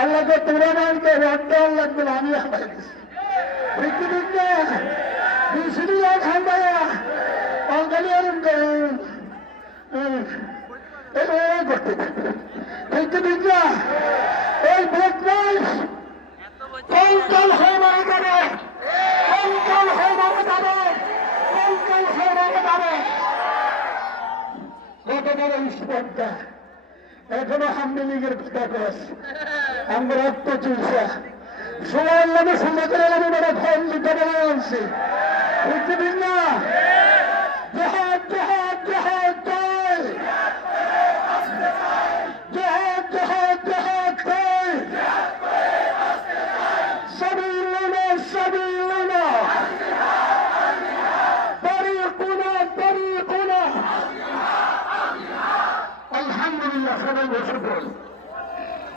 আল্লাহকে তোরা মানতে লকডাউন লাগবে আমি আমার পৃথিবীতে বিশুদ্ধ ঠান্ডায় অঙ্গালিয়ার করতে পৃথিবীতে এই বদমাস কঙ্কাল হয়ে মারা যাবে, কঙ্কাল হয়ে মারা যাবে, কঙ্কাল হয়ে মারা যাবে। কত বড় স্পর্ধা এখনো হামলি লীগের কথা কস আমরা রক্ত চুলছে সময় লাগে সুন্দর করে আমি বড় ফল দিতে বলে আনছি পৃথিবীর না